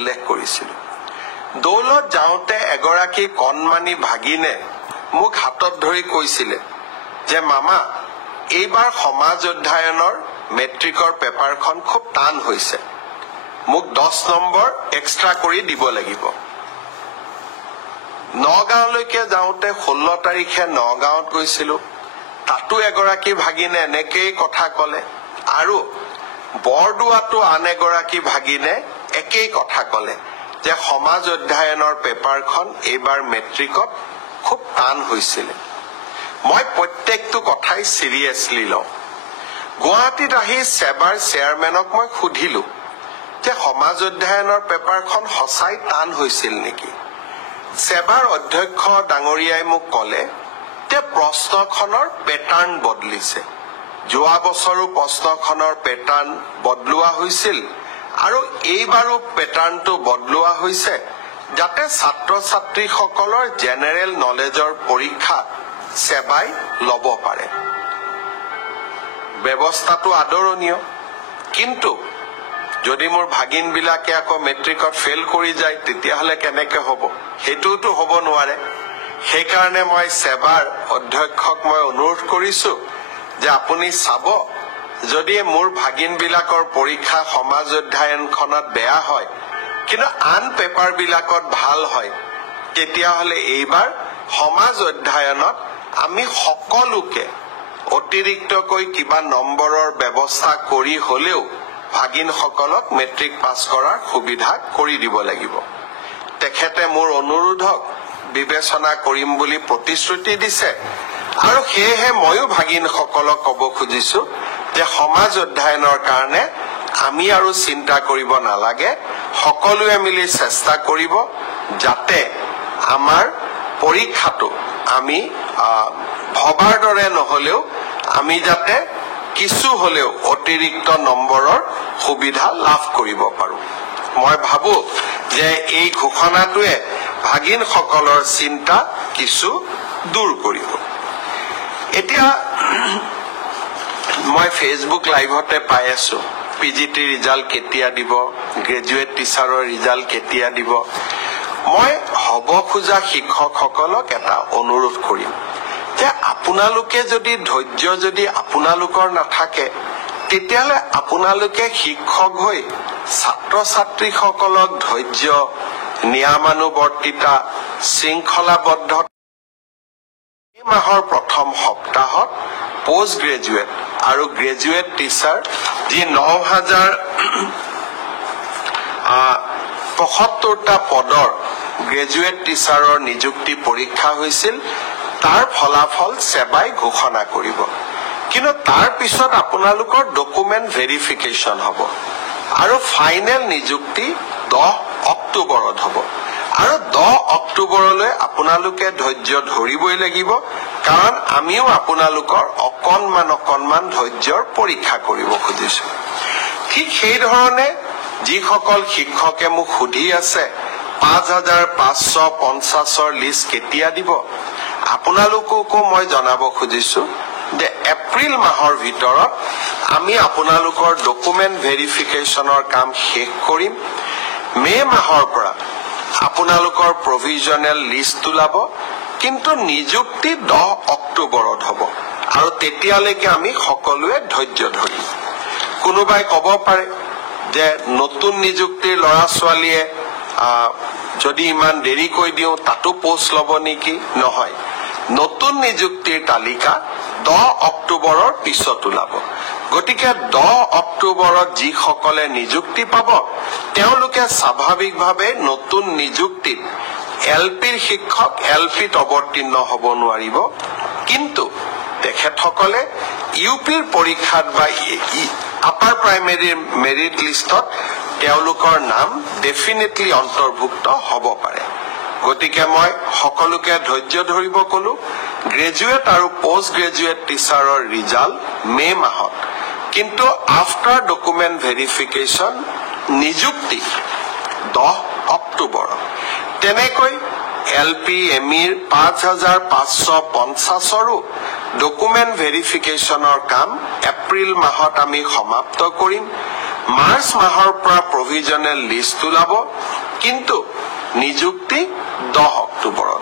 উল্লেখ কৰিছিল দৌলত যাওঁতে এগৰাকী কণমানি ভাগিনে মোক হাতত ধৰি কৈছিল যে মামা এইবাৰ সমাজ অধ্যয়নৰ মেট্ৰিকৰ পেপাৰখন খুব টান হৈছে মোক 10 নম্বৰ এক্সট্ৰা কৰি দিব লাগিব নগাঁৱলৈকে যাওঁতে 16 তাৰিখে নগাঁৱত গৈছিল তাতো এগৰাকী ভাগিনে এনেকেই কথা কলে আৰু বৰদুৱাতো আন এগৰাকী ভাগিনে একেই কথা কলে যে সমাজ অধ্যয়নৰ পেপাৰখন এইবাৰ মেট্ৰিকত খুব টান হৈছিল মই প্ৰত্যেকটো কথাই সিৰিয়াসলি লওঁ গুৱাহাটীত আহি সেবাৰ চেয়াৰমেনক মই সুধিলো যে সমাজ অধ্যয়নৰ পেপাৰখন সঁচাই টান হৈছিল নেকি সেবাৰ অধ্যক্ষ ডাঙৰীয়াই মোক কলে যে প্ৰশ্নখনৰ পেটাৰ্ণ বদলিছে যোৱা বছৰো প্ৰশ্নখনৰ পেটাৰ্ণ বদলোৱা হৈছিল আৰু এইবাৰো পেটাৰ্ণটো বদলোৱা হৈছে যাতে ছাত্ৰ ছাত্ৰীসকলৰ জেনেৰেল নলেজৰ পৰীক্ষা সেবাই লব পাৰে ব্যৱস্থাটো আদৰণীয় কিন্তু যদি মোৰ ভাগিন বিলাকে আকৌ মেট্ৰিকত ফেল কৰি যায় তেতিয়াহলে কেনেকে হ'ব হেতুটো হ'ব নোৱাৰে সেইকাৰণে মই সেবাৰ অধ্যক্ষক মই অনুৰোধ কৰিছো যে আপুনি চাব যদি মোৰ ভাগিন বিলাকৰ পৰীক্ষা সমাজ অধ্যয়নখনত বেয়া হয় কিন্তু আন পেপাৰ বিলাকত ভাল হয় তেতিয়াহলে এইবাৰ সমাজ অধ্যয়নত আমি সকলোকে অতিৰিক্তকৈ কিবা নম্বৰৰ ব্যৱস্থা কৰি হলেও ভাগিন সকলক মেট্ৰিক পাছ কৰাৰ সুবিধা কৰি দিব লাগিব তেখেতে মোৰ অনুৰোধক বিবেচনা কৰিম বুলি প্ৰতিশ্ৰুতি দিছে আৰু সেয়েহে ময়ো ভাগিন সকলক ক'ব খুজিছো যে সমাজ অধ্যয়নৰ কাৰণে আমি আৰু চিন্তা কৰিব নালাগে সকলোৱে মিলি চেষ্টা কৰিব যাতে আমাৰ পৰীক্ষাটো আমি ভবাৰ দৰে নহলেও আমি যাতে কিছু হলেও অতিৰিক্ত নম্বৰৰ সুবিধা লাভ কৰিব পাৰো মই ভাবো যে এই ঘোষণাটোৱে ভাগিন সকলৰ চিন্তা কিছু দূৰ কৰিব এতিয়া মই ফেসবুক লাইভতে পাই আছো পিজিটি ৰিজাল্ট কেতিয়া দিব গ্ৰেজুৱেট টিচাৰৰ ৰিজাল্ট কেতিয়া দিব মই হ'ব খোজা শিক্ষকসকলক এটা অনুৰোধ কৰিম যে আপোনালোকে যদি ধৈৰ্য যদি আপোনালোকৰ নাথাকে তেতিয়াহলে আপোনালোকে শিক্ষক হৈ ছাত্ৰ ছাত্ৰীসকলক ধৈৰ্য নিয়মানুবৰ্তিতা শৃংখলাবদ্ধ এই মাহৰ প্ৰথম সপ্তাহত পোষ্ট গ্ৰেজুৱেট আৰু গ্ৰেজুৱেট টিচাৰ যি 9075টা পদৰ গ্ৰেজুৱেট টিচাৰৰ নিযুক্তি পৰীক্ষা হৈছিল তাৰ ফলাফল সেবাই ঘোষণা কৰিব কিন্তু তাৰ পিছত আপোনালোকৰ ডকুমেন্ট ভেৰিফিকেশন হ'ব আৰু ফাইনেল নিযুক্তি 10 অক্টোবৰত হ'ব আৰু 10 অক্টোবৰলৈ আপোনালোকে ধৈৰ্য ধৰিবই লাগিব কাৰণ আমিও আপোনালোকৰ অকণমান ধৈৰ্যৰ পৰীক্ষা কৰিব খুজিছো ঠিক সেই ধৰণে যিসকল শিক্ষকে মোক সুধি আছে 5550ৰ লিষ্ট কেতিয়া দিব আপোনালোককো মই জনাব খুজিছো যে এপ্ৰিল মাহৰ ভিতৰত আমি আপোনালোকৰ ডকুমেন্ট ভেৰিফিকেশনৰ কাম শেষ কৰিম মে মাহৰ পৰা আপোনালোকৰ প্ৰভিজনেল লিষ্ট ওলাব কিন্তু নিযুক্তি 10 অক্টোবৰত হ'ব আৰু তেতিয়ালৈকে আমি সকলোৱে ধৈৰ্য ধৰিম কোনোবাই ক'ব পাৰে যে নতুন নিযুক্তিৰ ল'ৰা ছোৱালীয়ে যদি ইমান দেৰি কৈ দিও তাতো পোষ্ট ল'ব নেকি নহয় নতুন নিযুক্তিৰ তালিকা 10 অক্টোবৰৰ পিছত ওলাব গতিকে 10 অক্টোবৰত যি সকলে নিযুক্তি পাব তেওঁলোকে স্বাভাৱিকভাৱে নতুন নিযুক্তিত এলপিৰ শিক্ষক এলপিত অৱতীৰ্ণ হ'ব নোৱাৰিব কিন্তু তেখেতসকলে ইউপিৰ পৰীক্ষাত বা আপাৰ প্ৰাইমেৰী মেৰিট লিষ্টত তেওঁলোকৰ নাম ডেফিনেটলি অন্তৰ্ভুক্ত হ'ব পাৰে গতিকে মই সকলোকে ধৈৰ্য ধৰিব কলো গ্ৰেজুৱেট আৰু পোষ্ট গ্ৰেজুৱেট টিচাৰৰ ৰিজাল্ট মে মাহত কিন্তু আফটাৰ ডকুমেন্ট ভেৰিফিকেশন নিযুক্তি 10 অক্টোবৰ তেনেকৈ এলপি এমিৰ 5550ৰো ডকুমেন্ট ভেৰিফিকেশনৰ কাম এপ্ৰিল মাহত আমি সমাপ্ত কৰিম মাৰ্চ মাহৰ পৰা প্ৰভিজনেল লিষ্ট ওলাব, কিন্তু নিযুক্তি 10 অক্টোবৰত।